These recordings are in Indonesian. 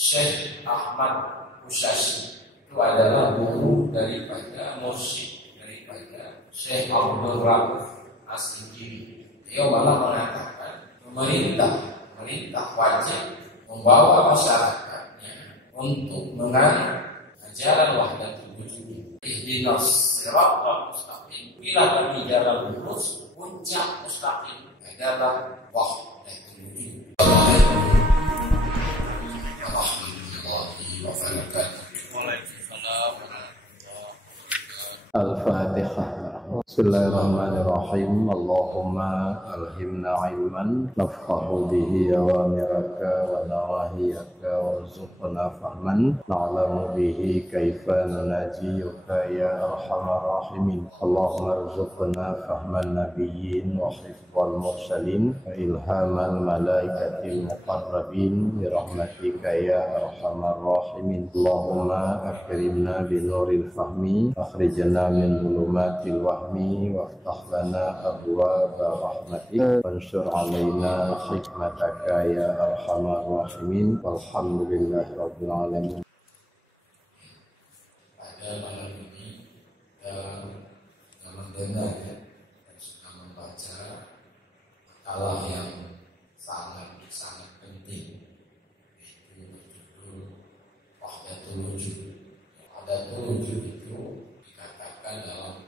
Syekh Ahmad Usashi itu adalah guru daripada mursyid daripada Syekh Abdul Rauf As-Sigiri. Dia malah mengatakan pemerintah wajib membawa masyarakatnya untuk menganut ajaran wahdatul wujud. Ihdinas siratal mustaqim. Bila kami jalan lurus, puncak mustaqim adalah wahdatul wujud. Al-Fatihah. Bismillahirrahmanirrahim. Allahumma alhimna ilman nafqahu bihi awamiraka wa nawahiyaka warzuqna fahman na'lamu bihi kaifa nunajiyuka ya arhamar rahimin. Allahumma arzuqna fahman nabiyyin wa hifdzal mursalin wa ilhamal malaikatil muqarrabin bi rahmatika ya arhamar rahimin. Allahumma akrimna binuril fahmi akhrijna min dhulumatil wahmi waftah lana abwaaba rahmatik wansur alaina hikmataka ya arhamar rahimin. Walhamdulillahi rabbil alamin. Pada malam ini kita mendengar dan sudah membaca makalah yang sangat penting, yaitu berjudul Wahdatul Wujud. Wahdatul Wujud itu dikatakan dalam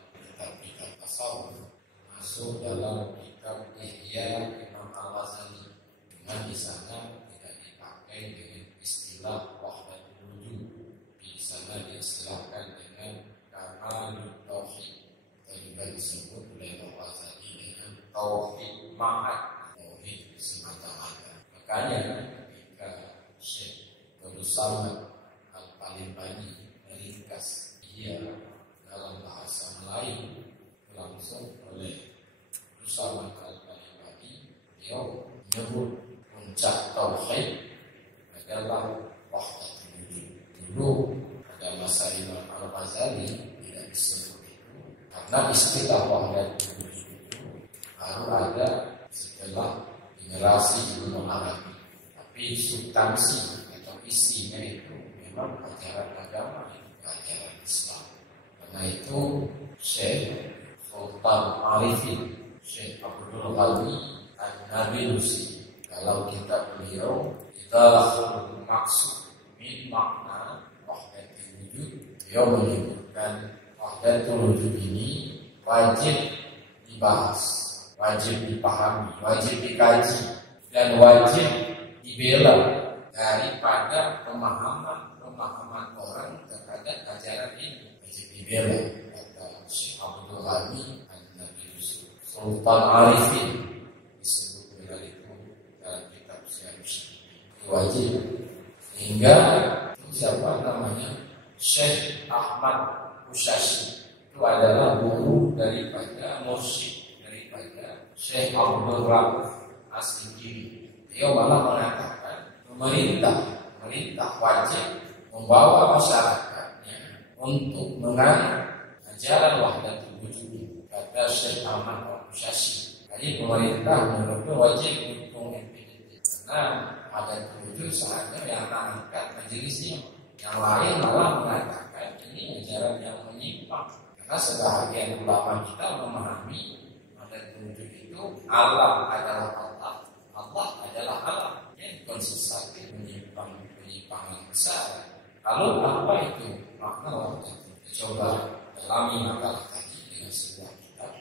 kitab tasawuf, masuk dalam kitab Ihya Imam Al-Ghazali, dengan di sana tidak dipakai dengan istilah wahdatul wujud. Di sana diistilahkan dengan kamalul tauhid, atau juga disebut oleh Al-Ghazali dengan tauhid ma'ad, tauhid semata-mata. Makanya ketika Syekh Abdul Samad Al-Palembani meringkas dia dalam bahasa Melayu langsung oleh Samad Al-Palembani, beliau menyebut puncak tauhid adalah wahdatul wujud. Dulu pada masa Imam Al-Ghazali tidak disebut itu, karena istilah wahdatul wujud itu baru ada setelah generasi Ibnu Arabi. Tapi substansi atau isinya itu memang ajaran agama, ajaran Islam. Karena itu Syekh Sultan Arifin, Syekh Abdul Ghani An-Nabilusi, dalam kitab beliau Idahul Maqsud min makna wahdatul wujud, beliau menyebutkan wahdatul wujud ini wajib dibahas, wajib dipahami, wajib dikaji, dan wajib dibela daripada pemahaman orang terhadap ajaran ini. Wajib dibela, kata Syekh Abdul Ghani An-Nabilusi. Sultan Arifin disebut beliau itu dalam kitab Syarh wajib. Sehingga siapa namanya Syekh Ahmad Usashi itu adalah guru daripada mursyid daripada Syekh Abdul Rauf As-Sigiri. Dia malah mengatakan pemerintah wajib membawa masyarakatnya untuk menganut ajaran wahdatul wujud, kata Syekh Ahmad Usashi. Jadi pemerintah menurutnya wajib mendukung NPDT, karena wahdatul wujud saatnya yang angkat majelisnya. Yang lain malah mengatakan ini ajaran yang menyimpang, karena sebahagian ulama kita memahami wahdatul wujud itu Allah adalah Allah, Allah adalah Allah. Yang konsisten penyimpangan besar. Lalu apa itu makna wahdatul wujud? Coba dalami makalah tadi dengan sebuah kitab.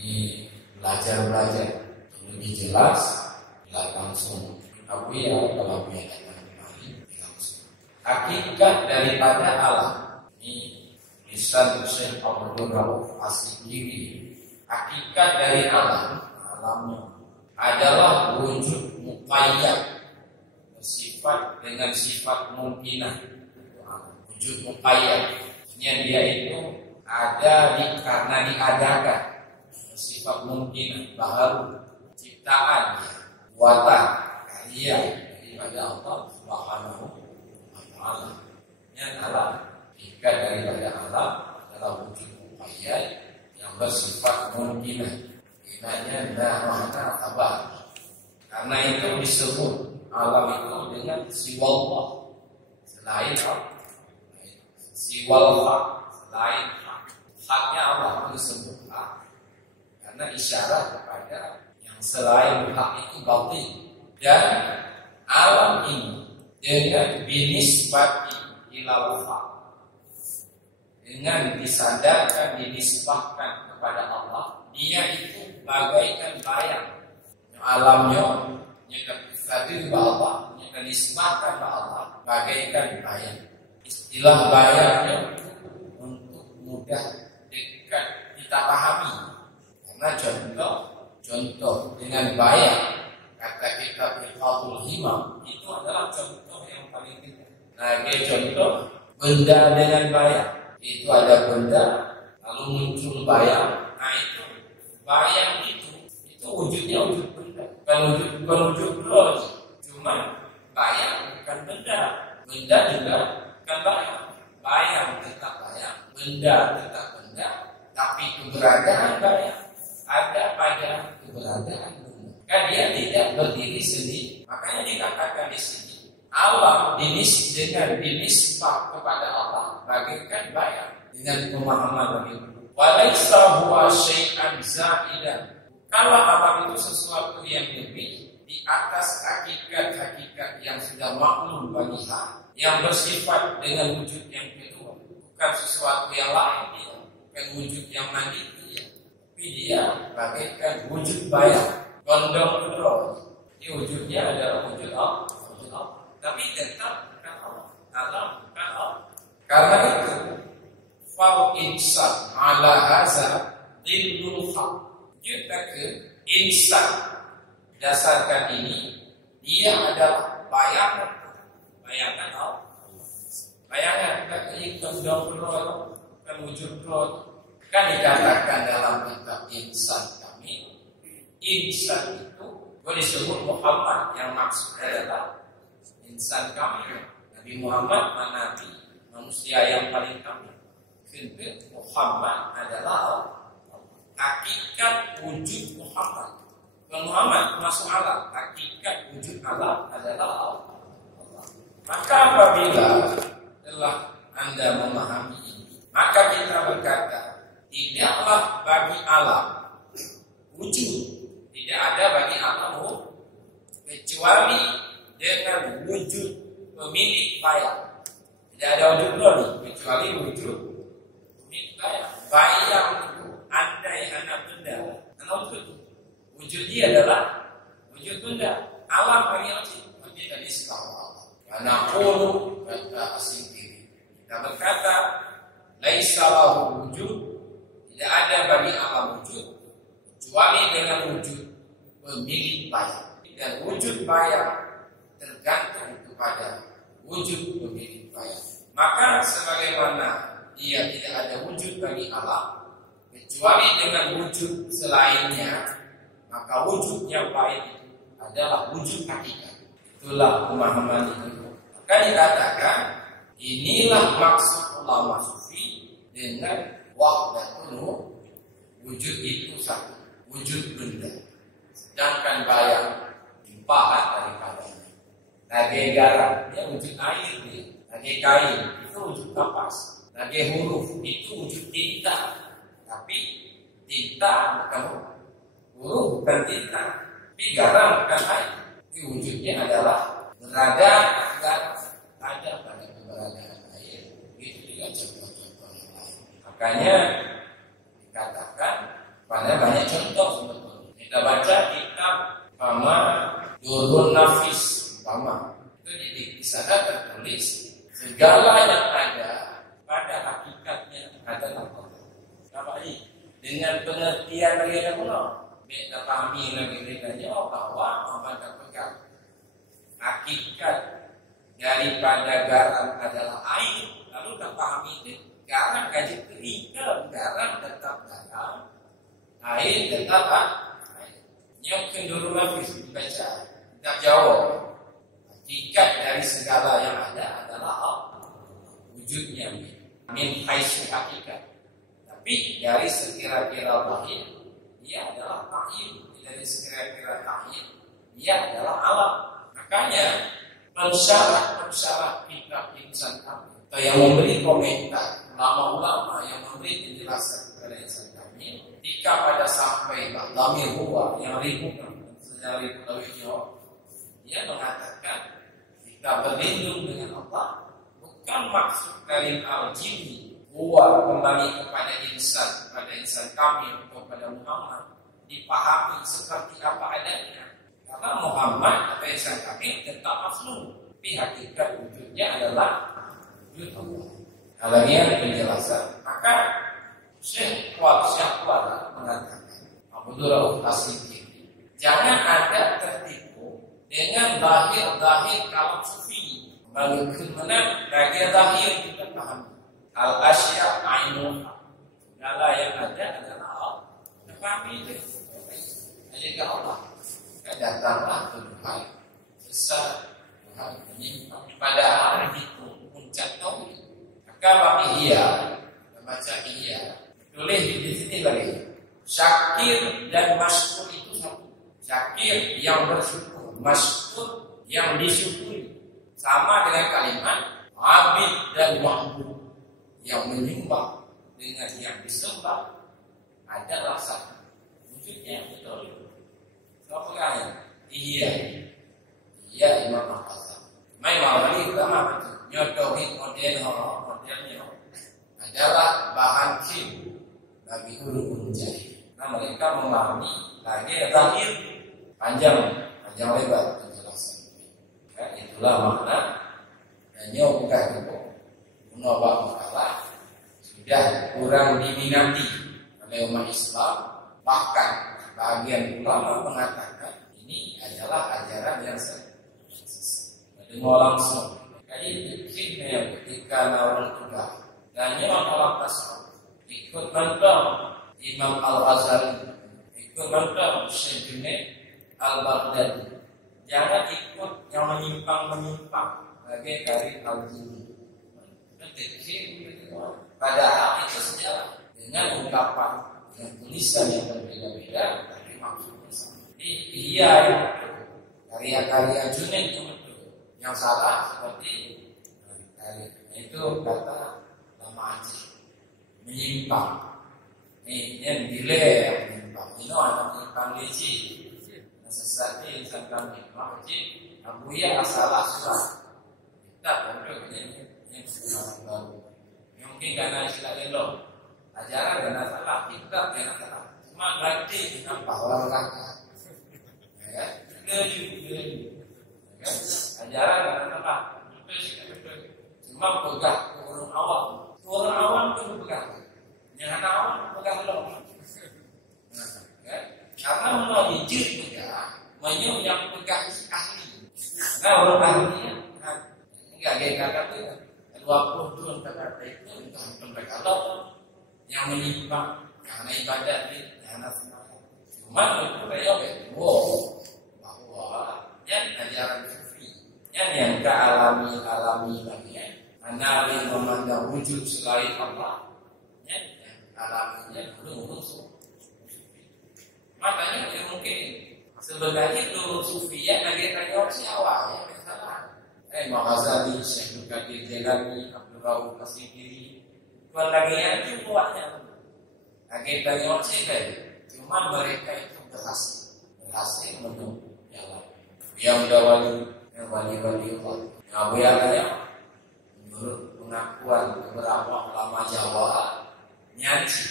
Ini belajar lebih jelas, bila langsung aku ya kalau dia datang kembali langsung. Hakikat daripada alam ini lisan Syekh Abdul Rauf As-Sigiri. Hakikat dari alamnya adalah wujud muqayyad, bersifat dengan sifat mungkinah. Wujud muqayyad, dia itu ada karena diadakan, bersifat mungkinah, baru ciptaan, buatan, karya daripada Allah Subhanahu wa Ta'ala. Yang alam, hakikat daripada alam adalah wujud muqayyad yang bersifat mungkinah. Inanya makna kabar. Karena itu disebut alam itu dengan siwa Allah. selain Allah. Siwal hak, selain hak. Haknya Allah disebut hak karena isyarat kepada yang selain hak itu batil. Dan alam ini dengan binisbati ilal hak, dengan disandarkan, dinisbahkan kepada Allah, dia itu bagaikan bayang. Alamnya nyekati Allah, nisbahkan ke Allah bagaikan bayang. Istilah bayangnya untuk mudah dekat kita pahami. Karena contoh dengan bayang, kata kita Rifadul Himam itu adalah contoh yang paling kita. Nah, contoh benda dengan bayang. Itu ada benda, lalu muncul bayang. Nah, itu bayang itu wujudnya wujud benda, bukan wujud roh. Cuma bayang bukan benda, benda juga bukan bayang. Bayang tetap bayang, benda tetap benda, tapi keberadaan bayang ada pada keberadaan benda. Kan dia tidak berdiri sendiri. Makanya dikatakan di sini Allah dengan dinisbah kepada Allah bagaikan bayang dengan pemahaman begitu. Walaisa huwa syai'an za'idan. Kalau Allah itu sesuatu yang lebih di atas hakikat-hakikat yang sudah maklum bagi hak, yang bersifat dengan wujud yang kedua, bukan sesuatu yang lain, dia bukan wujud yang mandiri, tapi dia bagaikan wujud bayang, gondong kedua. Ini wujudnya adalah wujud Allah. Tapi tetap bukan Allah. Bukan Allah. Karena itu fal insan ala haza dhillul haq. Kita ke insan dasarkan ini, dia adalah bayangan Allah. Bayangan bukan bukan wujud roh. Kan dikatakan dalam kitab insan kami, insan itu disebut Muhammad, yang maksudnya adalah insan kami, Nabi Muhammad, Nabi manusia yang paling kami. Kedua, Muhammad adalah hakikat wujud Muhammad. Muhammad masuk Allah, hakikat wujud Allah adalah Allah. Maka apabila telah Anda memahami ini, maka kita berkata, tidaklah bagi Allah wujud, tidak ada bagi Allah kecuali dengan wujud pemilik bayang. Tidak ada wujud lain kecuali wujud pemilik bayang. Bayang itu andai anak benda, wujud dia adalah wujud benda. Alam bagi Allah tidak disebut. Karena qulu kata asing diri. Kita berkata, laisa lahu wujud, tidak ada bagi Allah wujud kecuali dengan wujud pemilik bayang. Dan wujud bayang tergantung kepada wujud pemilik bayang. Maka sebagaimana dia tidak ada wujud bagi Allah kecuali dengan wujud selainnya, maka wujud yang baik itu adalah wujud hakikat. Itulah pemahaman itu. Maka dikatakan inilah maksud ulama sufi dengan wahdatul wujud itu satu, wujud benda. Sedangkan bayang limpahan daripadanya. Nage garam, dia wujud air dia. Nage kain, itu wujud kapas. Nage huruf, itu wujud tinta. Tapi tinta bukan huruf, bukan tinta. Tapi garam bukan air. Tapi wujudnya adalah berada pada keberadaan air. Itu juga contoh-contoh yang lain. Makanya dikatakan pada banyak contoh sebetulnya. Kita baca kitab Mama Durun Nafis Mama. Itu di sana tertulis segala yang ada pada hakikatnya adalah Allah. Apa ini? Dengan pengertian yang benar. Kita pahami lagi bahwa Muhammad terpegang hakikat daripada garam adalah air. Lalu kita pahami itu garam gaji kering, garam tetap garam, air tetap air. Yang kedua lagi dibaca, kita jawab. Hakikat dari segala yang ada adalah wujudnya min haitsu hakikat. Tapi dari sekira-kira lahir, dia adalah ta'yin. Dari sekira-kira ta'yin, dia adalah alam. Makanya Pensyarat kitab insan kami atau yang memberi komentar, ulama-ulama yang memberi penjelasan kepada insan kami, jika pada sampai lamir huwa yang ribukan secara ribu dia mengatakan kita berlindung dengan Allah bukan maksud kalim al-jini huwa kembali kepada insan kami atau kepada Muhammad dipahami seperti apa adanya. Karena Muhammad atau insan kami tetap makhluk, tapi hakikat wujudnya adalah wujud Allah. Alagian penjelasan, maka Syekh Kuala mengatakan, Abdullah As-Siddiq, jangan ada tertipu dengan zahir kalam sufi. Bagaimana bagian zahir kita paham. Al-asya ainun, segala yang ada adalah Allah. Kami itu, hanya Allah. Datanglah Tuhan sesat Tuhan menyimpang padahal itu puncak tauhid. Maka bagi dia membaca iya tulis di sini lagi syakir dan masykur itu satu. Syakir yang bersyukur, masykur yang disyukuri, sama dengan kalimat abid dan ma'bud yang menyembah dengan yang disembah adalah satu. Wujudnya betul. Apa Iya Imam Al-Ghazali. Imam Al-Ghazali ulama betul. Nyodohin modelnya adalah bahan kim bagi guru jahil. Nah mereka memahami lagi zahir panjang lebar penjelasan. Ya, itulah makna dan bukan itu. Menolak makalah sudah kurang diminati oleh umat Islam, bahkan bagian ulama mengatakan ini adalah ajaran yang dengar langsung. Jadi fikirnya ketika nawarul tugas dan yang orang tasawuf ikut mentor Imam Al-Ghazali, ikut mentor Syekh Junaid Al-Baghdadi. Jangan ikut yang menyimpang sebagai karir al-jini. Padahal itu sejalan dengan ungkapan dengan tulisan yang berbeda-beda tapi maksudnya sama. Iya yang karya-karya Junaid itu betul. Yang salah seperti itu kata nama Aceh menyimpang. Ini yang delay yang menyimpang. Ini ada menyimpang leci. Sesatnya insan kami Aceh Abuya salah surat. Kita bodoh ini yang baru. Mungkin karena istilah elok. Ajaran karena salah, kita karena salah. Cuma berarti dengan pahlawan kakak. Ya, geli. Ya, ajaran karena salah. Betul. Cuma pegang orang awam. Orang awam itu pegang. Yang anak awam pegang belum. Ya, karena mau hijir pegang, mau yang pegang ahli. Nah orang ahlinya, enggak kayak kakak itu. 20 tahun kata itu mereka yang menyimpang karena ibadah karena semangat. Cuma itu kayak bahwa yang ajaran sufi yang alami bagian anali memandang wujud selain Allah yang alaminya belum sufi. Makanya mungkin sebenarnya dulu sufi yang lagi tanya si awal yang salah. Imam Ghazali, Syekh Qadir Jailani, Abdul Rauf As-Siddiq, bagian itu buatnya. Lagi tanya sih cuma mereka itu berhasil menemukan jalan. Yang wali Allah. Yang menurut pengakuan beberapa ulama Jawa nyanyi.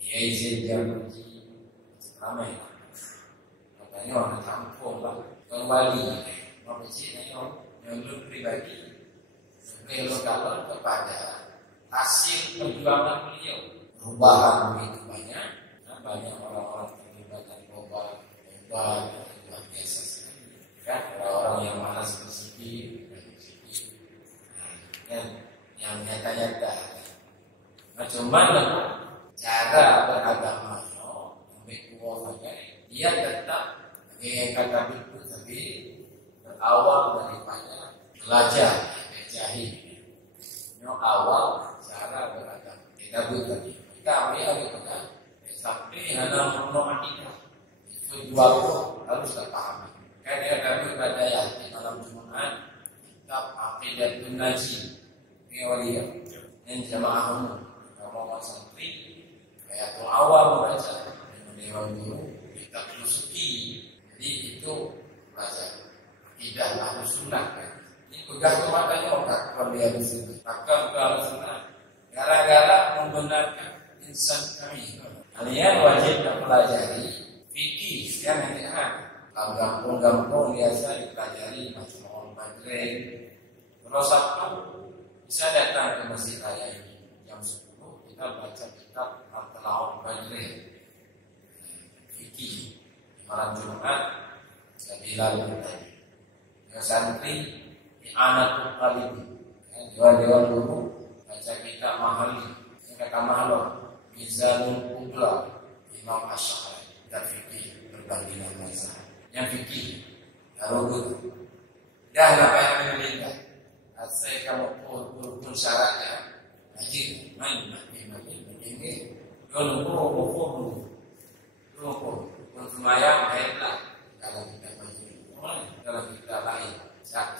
Ia izin dia pergi ramai. Katanya orang kampung lah, kembali. Yang pribadi kalau kepada hasil perjuangan beliau perubahan begitu banyak orang-orang terlibat dan global luar biasa kan orang-orang yang malas berzikir yang nyata-nyata cuma cara beragama sampai kuat dia tetap kata itu tapi awal daripada belajar jahil. Yang awal cara beragama. Kita bukan kami ada sampai hanya mengenal itu dua harus kita pahami. Karena kami pada yang dalam Aqidatul Najib Riwayat yang jamaah umum kalau santri kayak awal baca Dewan Guru kita Suki. Jadi itu baca akidah Ahlus Sunnah kan. Ini pegang kematanya otak kalau dia di sini. Maka Ahlus Sunnah gara-gara membenarkan insan kami. Kalian wajib mempelajari fikih yang ada. Kalau gampang-gampang biasa dipelajari macam orang Badrin. Kalau Sabtu bisa datang ke Masjid Raya ini jam 10 kita baca kitab Al-Talawun Badrin fikih. Malam Jumat Sabila tadi. Yang santri di Anatul Qalib. Dewan-dewan dulu baca kitab Mahali. Kata Mahluk Mizanul Kubra Imam Asy'ari dan fikih perbandingan mazhab. Yang fikih Darul dah apa yang meminta asal kamu pun syaratnya haji main ini kalau semayang baiklah kalau kita maju kalau kita baik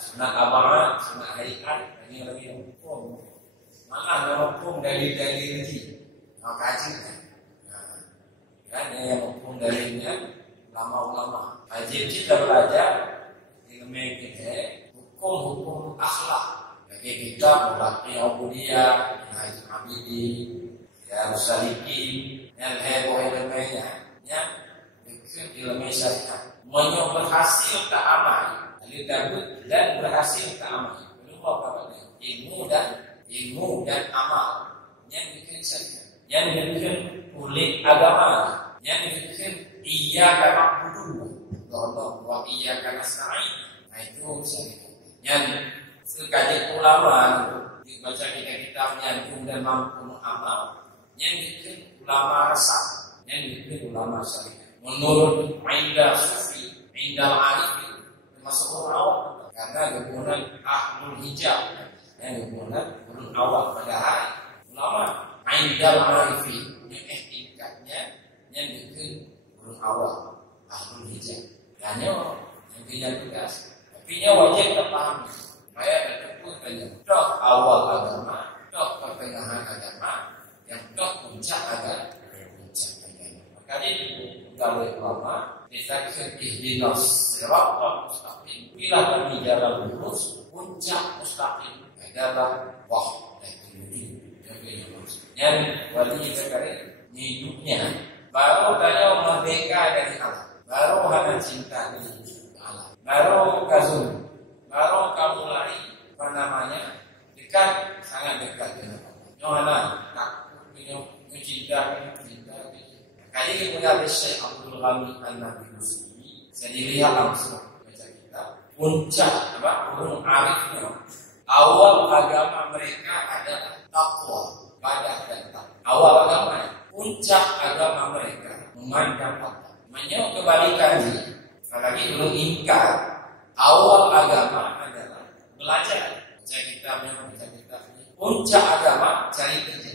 sunat amanah sunat harikat ini lagi hukum malah hukum dari rezeki mau kaji kan yang hukum darinya ulama-ulama wajib kita belajar ilmu kita hukum akhlak bagi kita melatih ubudiyah Haji Abidi ya Rusalikin yang heboh ilmunya ya ilmu syariat menyoba berhasil tak amal dan berhasil tak amal lupa apa ilmu dan amal yang bikin syariat yang bikin kulit agama yang bikin iya karena budu Allah wa iya karena sa'i nah itu syariat yang sekaji ulama dibaca kitab yang dan mampu amal yang bikin ulama resah yang bikin ulama syariat menurut Ainda Sufi, Ainda Al-Arifi termasuk orang awam karena hubungan ahlul hijab yang hubungan ulun awam padahal ulama Ainda Al-Arifi yang etikatnya yang bikin ulun awam ahlul hijab hanya yang punya tugas tapi wajib terpahami supaya terkeputnya toh awal agama toh pertengahan agama yang toh puncak agama maka itu kalau ulama kita ihdinas siratal mustaqim bila kami jalan lurus puncak mustaqim adalah wah yang wali sekali hidupnya baru tanya merdeka dari alam baru hanya cinta dari alam baru kazum baru kamu lari apa namanya dekat sangat dekat dengan Allah Yohana takut mencinta kali ini punya Syekh Abdul Ghani An-Nablusi saya dilihat langsung baca kita puncak burung arifnya awal agama mereka adalah takwa ibadah dan takwa awal agama puncak agama mereka memandang Allah menyok kebalikan apalagi belum ingkar awal agama adalah belajar baca kitabnya puncak agama cari kerja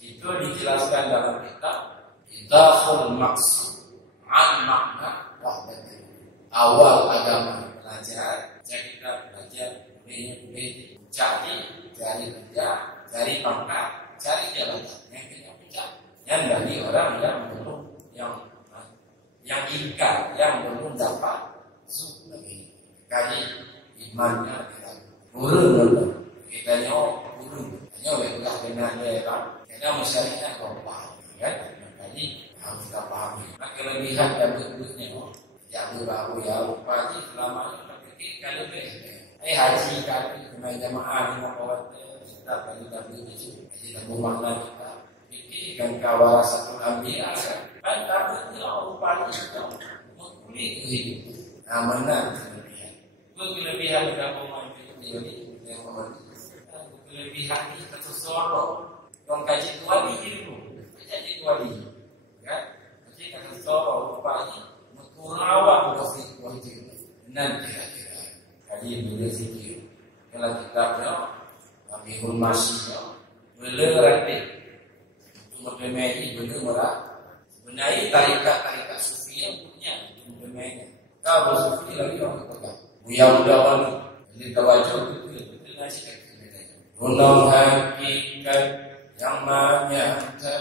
itu dijelaskan dalam kitab Dakhul maksud an makna wahdatul awal agama belajar kita belajar cari kerja cari pangkat cari jabatan yang kita punya yang bagi orang yang belum yang ingkar yang belum dapat lagi kali imannya turun kita turun hanya benar benar kita misalnya kompak kan jadi harus kita pahami. Nah kelebihan dan bentuknya, jatuh bahu ya lupa sih selama ini kalau haji kali kena jamaah lima kawan kita kali itu kita bermakna kita pikirkan kawal satu ambil kan takutnya lupa kita kulit hidup. Nah mana kelebihan kita pemain jadi yang kelebihan kita sesuatu orang kaji wali itu jadi wali. Ya, jadi kalau soal rupanya mengkurawang wajib dan kira-kira kali boleh zikir kalau kitabnya kami hormasinya boleh berarti untuk memilih boleh merah sebenarnya tarikat sufi yang punya untuk memilih kalau sufi lagi orang pegang buya udah wali jadi tawajuh itu ngaji gunung hakikat yang menyangka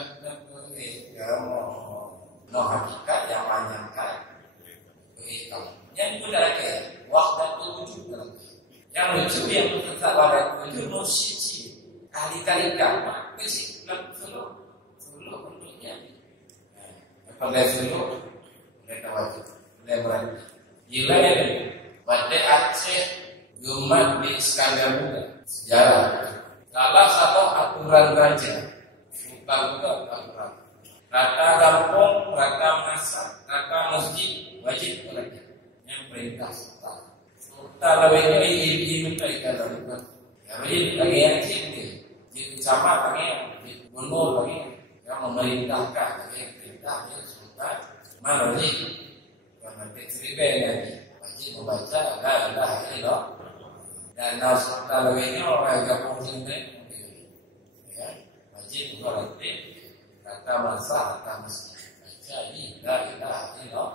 kamu no hakikat yang menyangka kamu yang itu lagi waktu itu yang lucu yang tentang pada itu no sisi ahli tarikat masih belum bentuknya pada dulu mereka wajib lebaran gila ya pada Aceh Gemat di Iskandar Muda sejarah salah satu aturan raja sultan juga aturan rata kampung, rata masak, rata masjid wajib raja yang perintah sultan lebih ini minta ikan bukan ya wajib lagi yang sini di sama lagi di gubernur lagi yang memerintahkan lagi perintah ya sultan mana wajib karena PSBB lagi wajib membaca la ilaha illallah dan sultan lebihnya orang kampung sini ya wajib berarti kata masa kata masjid baca la ilaha illallah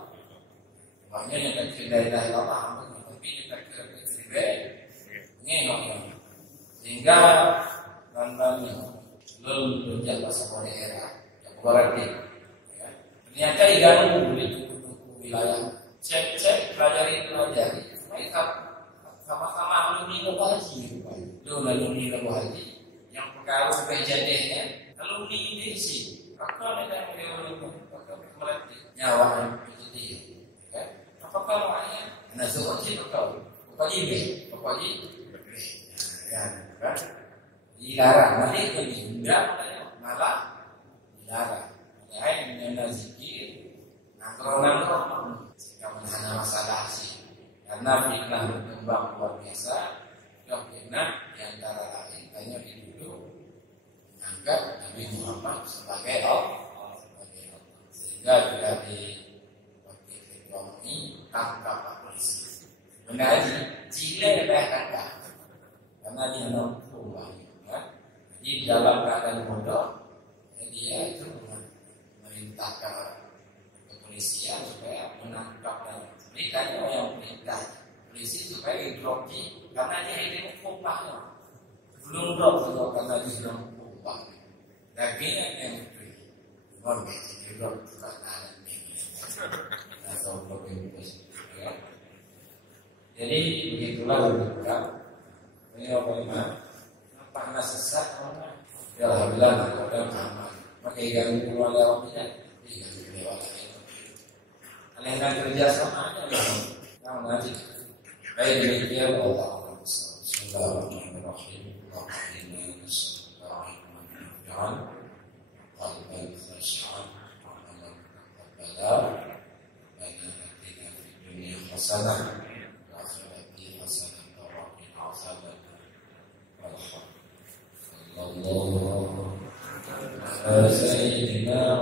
makanya yang tak la ilaha illallah tapi yang tak kira PSBB ngengok sehingga nanti belum menjaga sebuah daerah yang berarti ternyata diganggu itu wilayah cek pelajari mereka sama-sama alumni Lebuh Haji alumni Lebuh Haji yang pengaruh kejadiannya alumni Indonesia apakah mereka melatih nyawa yang positif apakah maknanya nasi wajib atau pokoknya ya kan dilarang nanti kemudian malah dilarang yang zikir nangkrong jika menahan masalah sih karena fitnah berkembang luar biasa yang fitnah diantara lain hanya dituduh menganggap Nabi Muhammad sebagai Allah sehingga bila di wakil ekonomi tangkap polisi mengaji cile tangkap karena dia mampu jadi dalam keadaan bodoh dia itu merintahkan kepolisian supaya menangkap dan mereka yang perintah polisi supaya hidropi karena dia hidup kumpahnya belum drop karena dia hidup kumpah dagingnya yang itu morgen hidrop karena atau problem ya. Jadi begitulah ini apa panas sesak ya alhamdulillah ada aman maka ganggu keluarga orangnya diganggu lewat kalian kerja sama aja kamu nanti baik demikian Allah Bismillahirrahmanirrahim Allah Sayyidina